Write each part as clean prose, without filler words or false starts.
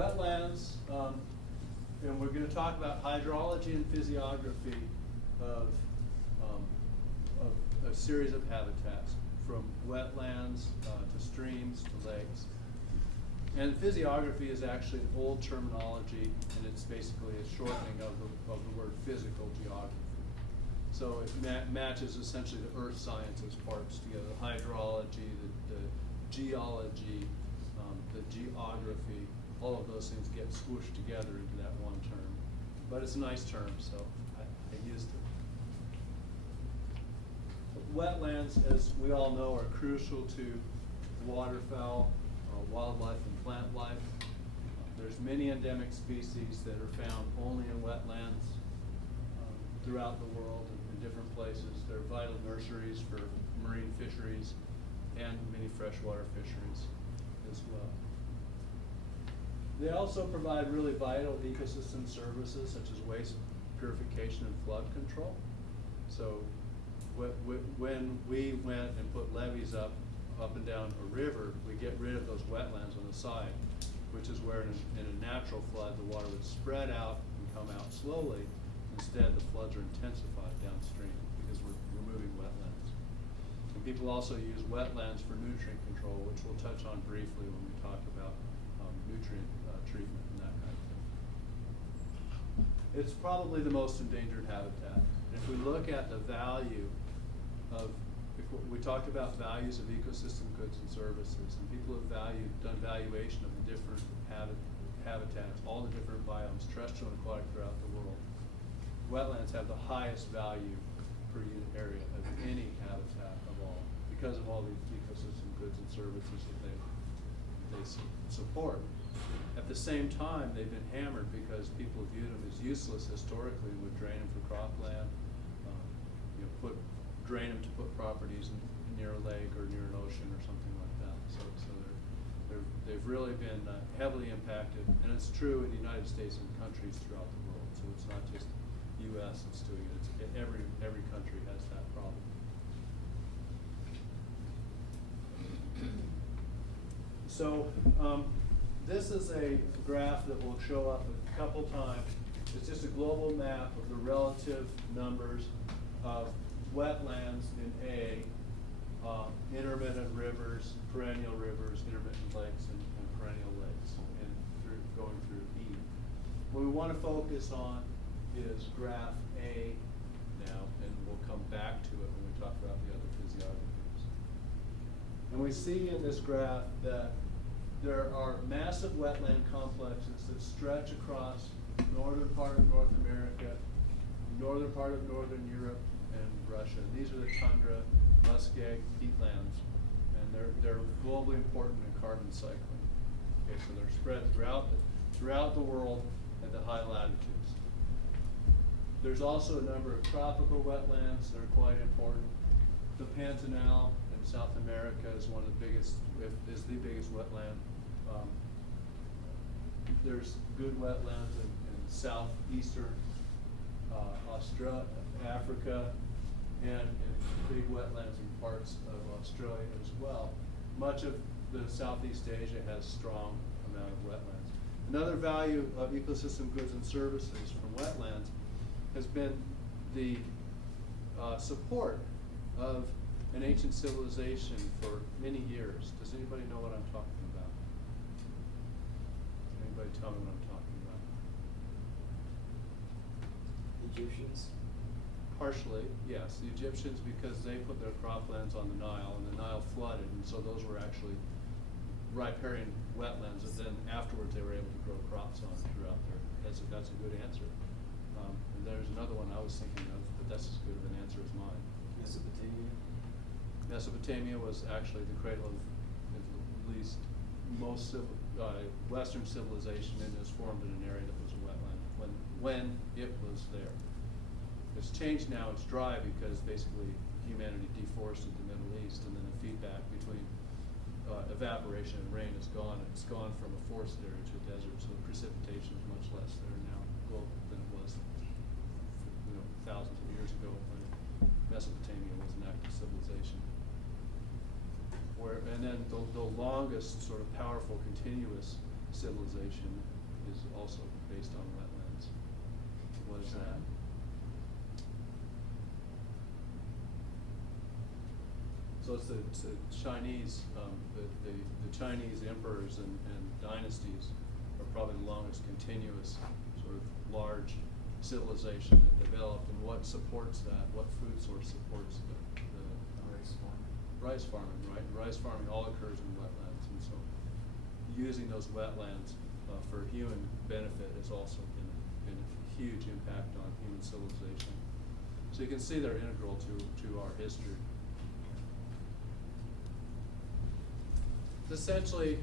Wetlands, and we're going to talk about hydrology and physiography of a series of habitats, from wetlands to streams to lakes. And physiography is actually an old terminology, and it's basically a shortening of the word physical geography. So it matches essentially the earth sciences parts together: the hydrology, the geology, the geography. All of those things get squished together into that one term. But it's a nice term, so I used it. Wetlands, as we all know, are crucial to waterfowl, wildlife, and plant life. There's many endemic species that are found only in wetlands throughout the world in different places. They're vital nurseries for marine fisheries and many freshwater fisheries as well. They also provide really vital ecosystem services such as waste purification and flood control. So when we went and put levees up and down a river, we get rid of those wetlands on the side, which is where in a natural flood the water would spread out and come out slowly. Instead, the floods are intensified downstream because we're removing wetlands. And people also use wetlands for nutrient control, which we'll touch on briefly when we talk about nutrient treatment and that kind of thing. It's probably the most endangered habitat. And if we look at the value of, we talked about values of ecosystem goods and services, and people have done valuation of the different habitats, all the different biomes, terrestrial and aquatic, throughout the world. Wetlands have the highest value per unit area of any habitat of all, because of all these ecosystem goods and services that they support. At the same time, they've been hammered because people viewed them as useless historically and would drain them for cropland, drain them to put properties near a lake or near an ocean or something like that. So they've really been heavily impacted, and it's true in the United States and countries throughout the world. So it's not just U.S. that's doing it. It's every country has that problem. So this is a graph that will show up a couple times. It's just a global map of the relative numbers of wetlands in A, intermittent rivers, perennial rivers, intermittent lakes, and perennial lakes, and going through E. What we want to focus on is graph A now, and we'll come back to it when we talk about the other physiographies. And we see in this graph that there are massive wetland complexes that stretch across the northern part of North America, northern part of Northern Europe, and Russia. These are the tundra, muskeg, peatlands, and they're globally important in carbon cycling. Okay, so they're spread throughout the world at the high latitudes. There's also a number of tropical wetlands that are quite important. The Pantanal in South America is one of the biggest, is the biggest wetland. There's good wetlands in southeastern Africa, and in big wetlands in parts of Australia as well. Much of the Southeast Asia has strong amount of wetlands. Another value of ecosystem goods and services from wetlands has been the support of an ancient civilization for many years. Does anybody know what I'm talking about? Can anybody tell me what I'm talking about? Egyptians? Partially, yes. The Egyptians, because they put their croplands on the Nile, and the Nile flooded, and so those were actually riparian wetlands that then afterwards they were able to grow crops on throughout there. That's a good answer. And there's another one I was thinking of, but that's as good of an answer as mine. Mesopotamia? Mesopotamia was actually the cradle of at least most Western civilization, and is formed in an area that was a wetland when it was there. It's changed now, it's dry because basically humanity deforested the Middle East, and then the feedback between evaporation and rain is gone. It's gone from a forested area to a desert, so the precipitation is much less there now than it was thousands of years ago when Mesopotamia was an active civilization. And then the longest sort of powerful continuous civilization is also based on wetlands. What is that? So it's the Chinese, the Chinese emperors and dynasties are probably the longest continuous sort of large civilization that developed, and what supports that? What food source supports the Rice farm. rice farming, right? Rice farming all occurs in wetlands, and so using those wetlands for human benefit has also been a huge impact on human civilization. So you can see they're integral to our history. Essentially,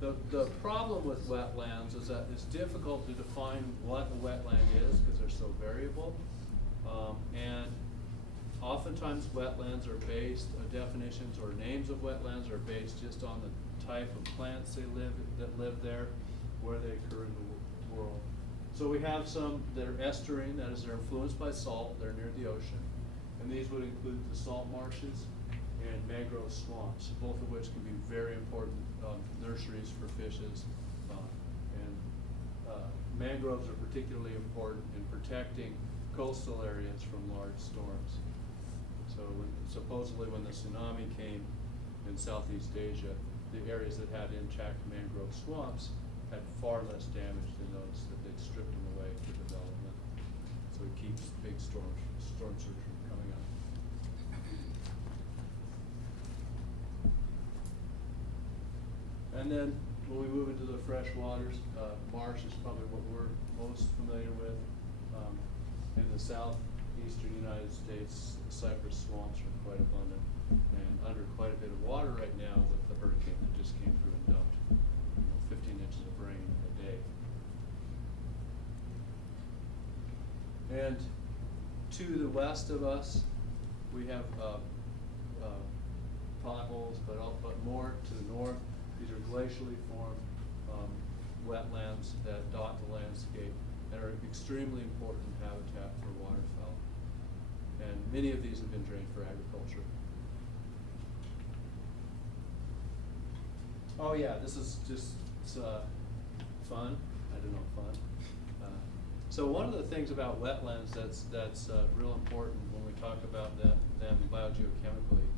the problem with wetlands is that it's difficult to define what a wetland is because they're so variable. And oftentimes wetlands are based, definitions or names of wetlands are based just on the type of plants that live there, where they occur in the world. So we have some that are estuarine, that is, they're influenced by salt, they're near the ocean. And these would include the salt marshes and mangrove swamps, both of which can be very important nurseries for fishes. Mangroves are particularly important in protecting coastal areas from large storms. So supposedly when the tsunami came in Southeast Asia, the areas that had intact mangrove swamps had far less damage than those that they'd stripped them away for development. So it keeps big storm surge from coming up. And then when we move into the fresh waters, marsh is probably what we're most familiar with. In the southeastern United States, cypress swamps are quite abundant and under quite a bit of water right now with the hurricane that just came through and dumped 15 inches of rain in a day. And to the west of us, we have potholes, but more to the north, these are glacially formed wetlands that dot the landscape and are extremely important habitat for waterfowl. And many of these have been drained for agriculture. Oh yeah, this is just fun. I don't know, fun. So one of the things about wetlands that's real important when we talk about them biogeochemically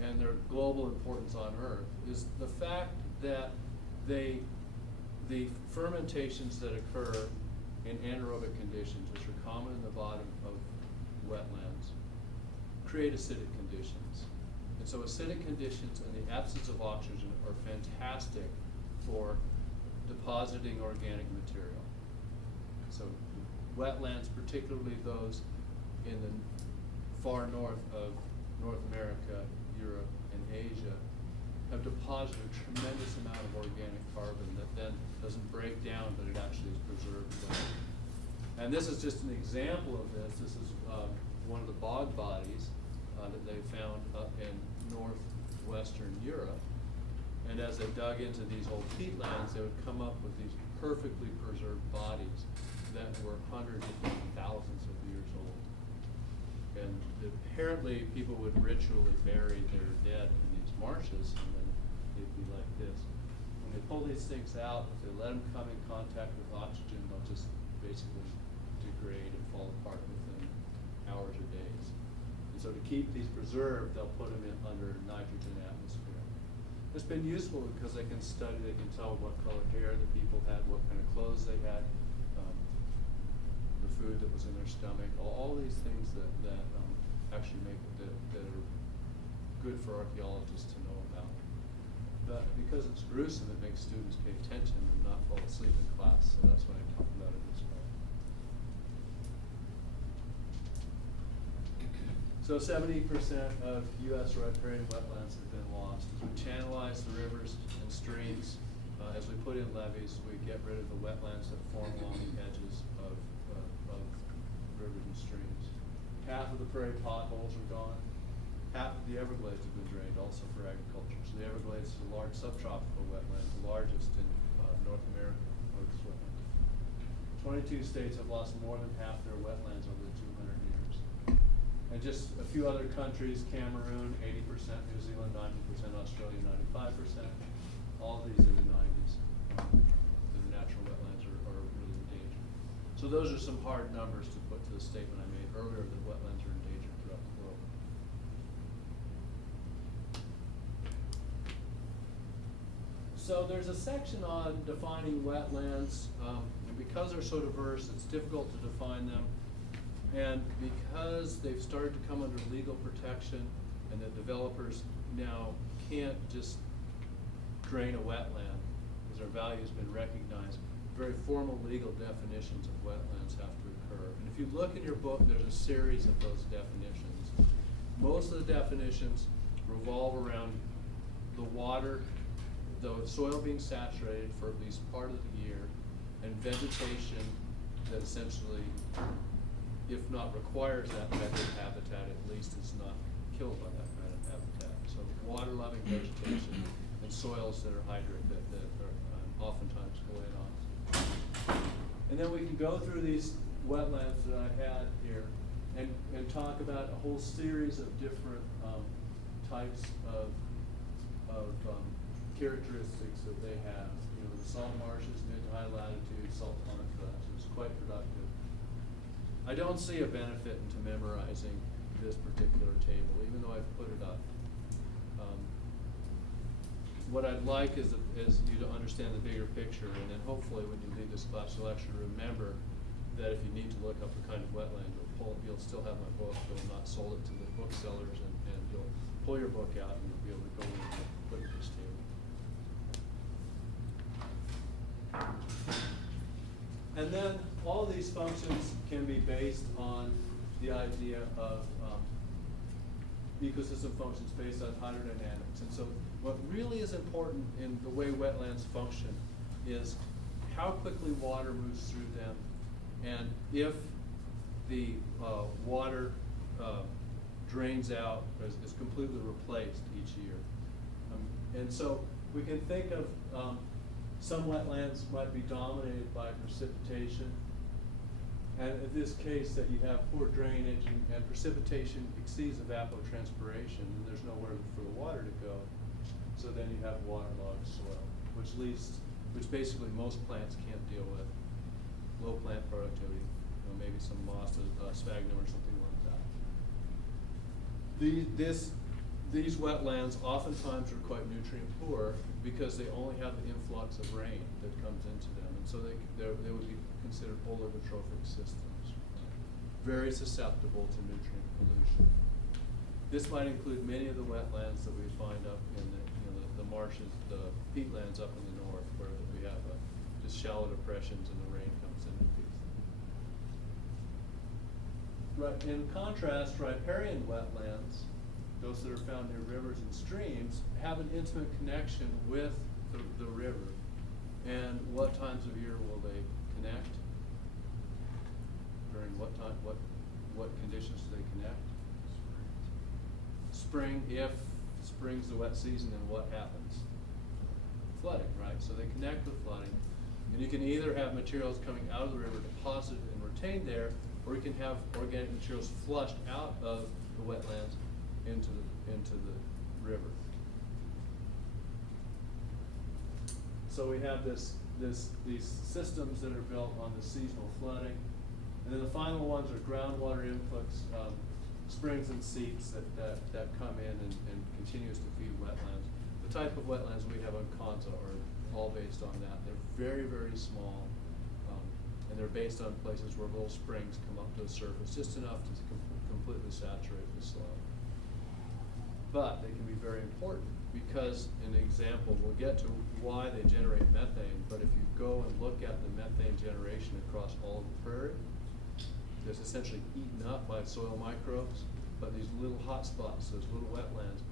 and their global importance on Earth is the fact that the fermentations that occur in anaerobic conditions, which are common in the bottom of wetlands, create acidic conditions. And so acidic conditions and the absence of oxygen are fantastic for depositing organic material. So wetlands, particularly those in the far north of North America, Europe, and Asia, have deposited a tremendous amount of organic carbon that then doesn't break down, but it actually is preserved. And this is just an example of this. This is one of the bog bodies that they found up in northwestern Europe. And as they dug into these old peatlands, they would come up with these perfectly preserved bodies that were hundreds, if not thousands of years old. And apparently people would ritually bury their dead in these marshes, and then they'd be like this. When they pull these things out, if they let them come in contact with oxygen, they'll just basically degrade and fall apart within hours or days. And so to keep these preserved, they'll put them in under nitrogen atmosphere. It's been useful because they can study, they can tell what color hair the people had, what kind of clothes they had, the food that was in their stomach, all these things that actually make it, that are good for archaeologists to know about. But because it's gruesome, it makes students pay attention and not fall asleep in class, so that's why I talk about it this way. So 70% of U.S. riparian wetlands have been lost. As we channelize the rivers and streams, as we put in levees, we get rid of the wetlands that form along the edges of rivers and streams. Half of the prairie potholes are gone. Half of the Everglades have been drained also for agriculture. So the Everglades is a large subtropical wetland, the largest in North America, largest wetland. 22 states have lost more than half their wetlands over the 200 years. And just a few other countries, Cameroon, 80%, New Zealand, 90%, Australia, 95%. All of these in the 90s. So those are some hard numbers to put to the statement I made earlier that wetlands are endangered throughout the world. So there's a section on defining wetlands, and because they're so diverse, it's difficult to define them. And because they've started to come under legal protection, and the developers now can't just drain a wetland, because their value's been recognized, very formal legal definitions of wetlands have to occur. And if you look in your book, there's a series of those definitions. Most of the definitions revolve around the water, the soil being saturated for at least part of the year, and vegetation that essentially, if not requires that kind of habitat, at least it's not killed by that kind of habitat. So water-loving vegetation and soils that are hydric that are oftentimes go in on. And then we can go through these wetlands that I had here and talk about a whole series of different types of characteristics that they have. You know, the salt marshes, mid to high latitude, salt contrast. It's quite productive. I don't see a benefit into memorizing this particular table, even though I've put it up. What I'd like is you to understand the bigger picture, and then hopefully when you leave this class, you'll actually remember that if you need to look up a kind of wetland, you'll still have my book. You'll not sold it to the booksellers, and you'll pull your book out and you'll be able to go in and look at this table. And then all of these functions can be based on the idea of ecosystem functions based on hydrodynamics. And so what really is important in the way wetlands function is how quickly water moves through them, and if the water drains out, is completely replaced each year. And so we can think of some wetlands might be dominated by precipitation, and in this case that you have poor drainage and precipitation exceeds evapotranspiration, and there's nowhere for the water to go. So then you have waterlogged soil, which basically most plants can't deal with. Low plant productivity, maybe some moss, sphagnum or something like that. These wetlands oftentimes are quite nutrient poor because they only have the influx of rain that comes into them, and so they would be considered oligotrophic systems, very susceptible to nutrient pollution. This might include many of the wetlands that we find up in the marshes, the peatlands up in the north, where we have just shallow depressions and the rain comes in and feeds them. Right. In contrast, riparian wetlands, those that are found near rivers and streams, have an intimate connection with the river. And what times of year will they connect? During what time? What conditions do they connect? Spring. If spring's the wet season, then what happens? Flooding, right? So they connect with flooding. And you can either have materials coming out of the river deposited and retained there, or you can have organic materials flushed out of the wetlands into the river. So we have these systems that are built on the seasonal flooding, and then the final ones are groundwater influx, springs and seeps that come in and continues to feed wetlands. The type of wetlands we have on Kanza are all based on that. They're very, very small, and they're based on places where little springs come up to the surface, just enough to completely saturate the soil. But they can be very important because, in the example, we'll get to why they generate methane, but if you go and look at the methane generation across all of the prairie, it's essentially eaten up by soil microbes, but these little hot spots, those little wetlands,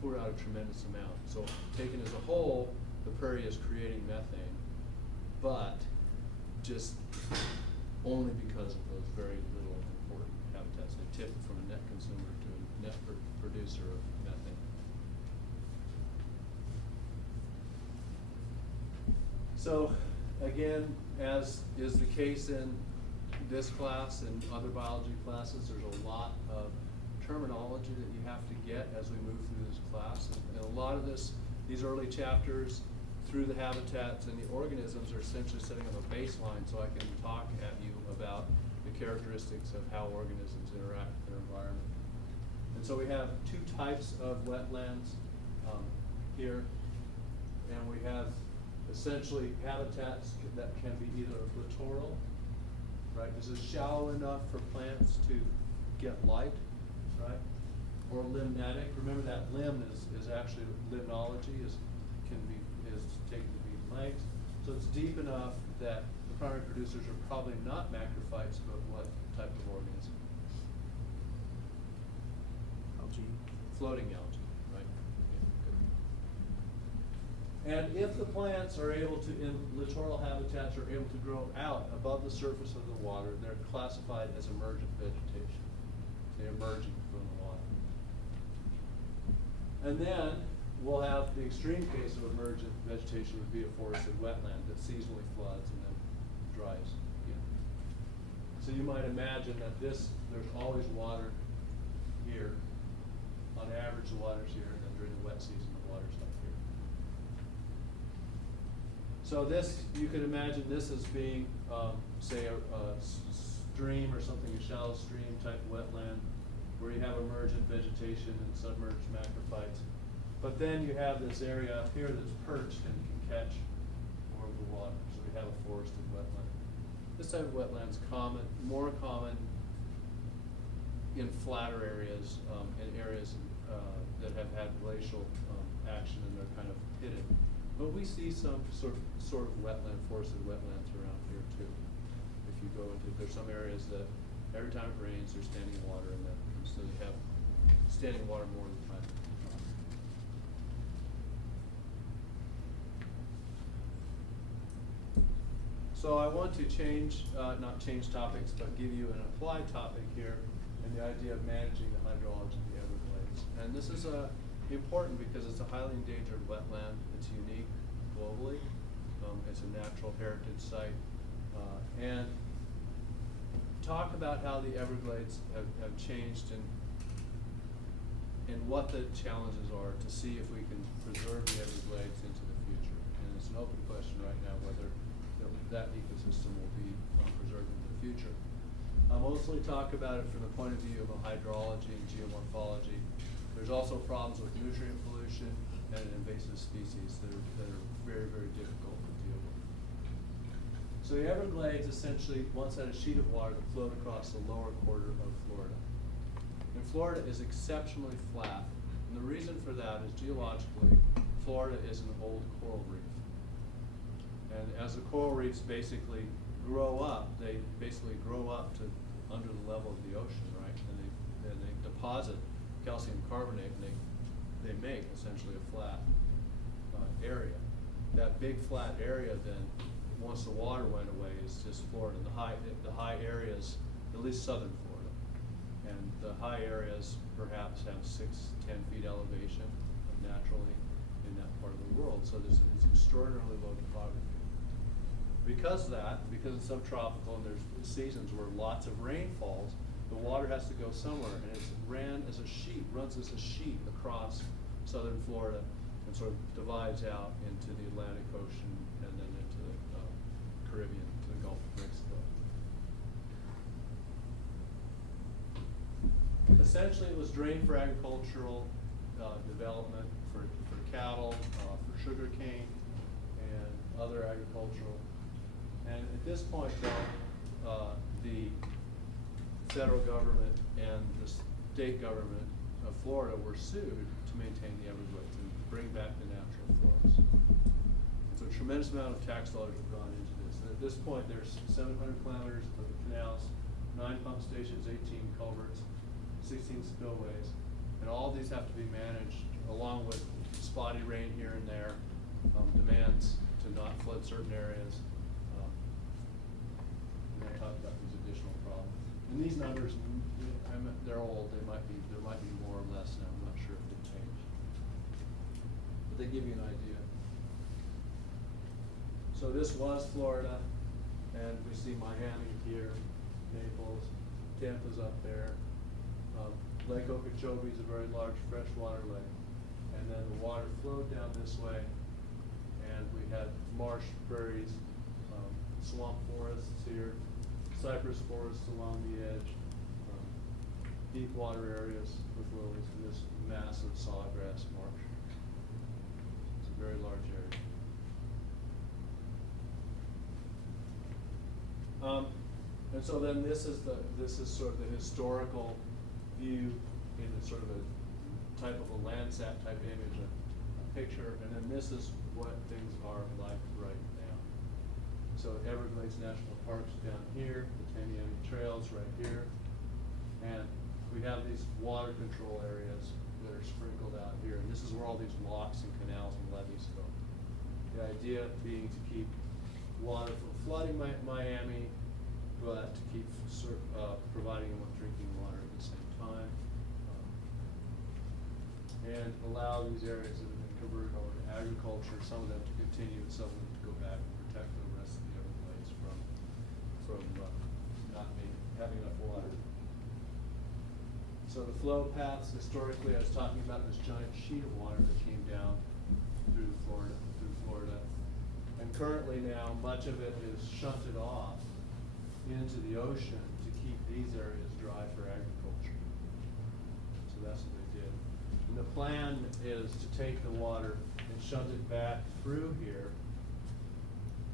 pour out a tremendous amount. So taken as a whole, the prairie is creating methane, but just only because of those very little important habitats. They tip from a net consumer to a net producer of methane. So again, as is the case in this class and other biology classes, there's a lot of terminology that you have to get as we move through this class. And a lot of these early chapters through the habitats, and the organisms are essentially sitting on the baseline, so I can talk at you about the characteristics of how organisms interact with their environment. And so we have two types of wetlands here, and we have essentially habitats that can be either littoral, right? This is shallow enough for plants to get light, right? Or limnetic. Remember that limb is actually limnology is taken to be length. So it's deep enough that the primary producers are probably not macrophytes, but what type of organism? Algae. Floating algae, right? Yeah, good. And if the plants are able to, in littoral habitats, are able to grow out above the surface of the water, they're classified as emergent vegetation. They're emerging from the water. And then we'll have the extreme case of emergent vegetation would be a forested wetland that seasonally floods and then dries again. So you might imagine that there's always water here. On average, the water's here, and then during the wet season, the water's up here. So this, you could imagine this as being, say, a stream or something, a shallow stream type wetland, where you have emergent vegetation and submerged macrophytes. But then you have this area up here that's perched and can catch more of the water. So we have a forested wetland. This type of wetland's more common in flatter areas, in areas that have had glacial action and they're kind of hidden. But we see some sort of wetland, forested wetlands around here too. If you go into, there's some areas that every time it rains, there's standing water in them. So you have standing water more of the time. So I want to not change topics, but give you an applied topic here, and the idea of managing the hydrology of the Everglades. And this is important because it's a highly endangered wetland. It's unique globally. It's a natural heritage site. And talk about how the Everglades have changed and what the challenges are to see if we can preserve the Everglades into the future. And it's an open question right now whether that ecosystem will be preserved in the future. I'll mostly talk about it from the point of view of a hydrology and geomorphology. There's also problems with nutrient pollution and invasive species that are very, very difficult to deal with. So the Everglades essentially once had a sheet of water that flowed across the lower quarter of Florida. And Florida is exceptionally flat. And the reason for that is geologically, Florida is an old coral reef. And as the coral reefs basically grow up, they basically grow up to under the level of the ocean, right? And they deposit calcium carbonate, and they make essentially a flat area. That big flat area then, once the water went away, is just Florida. The high areas, at least southern Florida, and the high areas perhaps have 6-10 feet elevation naturally in that part of the world. So it's extraordinarily low topography. Because it's subtropical and there's seasons where lots of rain falls, the water has to go somewhere, and it's runs as a sheet across southern Florida and sort of divides out into the Atlantic Ocean and then into the Caribbean, to the Gulf of Mexico. Essentially, it was drained for agricultural development, for cattle, for sugar cane, and other agricultural. And at this point, though, the federal government and the state government of Florida were sued to maintain the Everglades and bring back the natural flows. And so a tremendous amount of tax dollars have gone into this. And at this point, there's 700 kilometers of canals, 9 pump stations, 18 culverts, 16 spillways, and all of these have to be managed along with spotty rain here and there, demands to not flood certain areas. And I talked about these additional problems. And these numbers, they're old. There might be more or less now. I'm not sure if they've changed, but they give you an idea. So this was Florida, and we see Miami here, Naples, Tampa's up there. Lake Okeechobee is a very large freshwater lake, and then the water flowed down this way, and we had marsh prairies, swamp forests here, cypress forests along the edge, deep water areas with lilies, and this massive sawgrass marsh. It's a very large area. And so then this is sort of the historical view in a sort of a type of a Landsat type image, a picture, and then this is what things are like right now. So Everglades National Park's down here, the Taniani Trail's right here, and we have these water control areas that are sprinkled out here, and this is where all these locks and canals and levees go. The idea being to keep water from flooding Miami, but to keep providing them with drinking water at the same time, and allow these areas that have been converted over to agriculture, some of them to continue, and some of them to go back and protect the rest of the Everglades from not having enough water. So the flow paths, historically, I was talking about this giant sheet of water that came down through Florida. And currently now, much of it is shunted off into the ocean to keep these areas dry for agriculture. So that's what they did. And the plan is to take the water and shunt it back through here.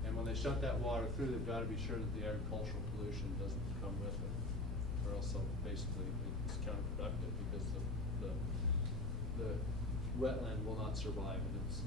And when they shunt that water through, they've got to be sure that the agricultural pollution doesn't come with it, or else basically it's counterproductive, because the wetland will not survive in its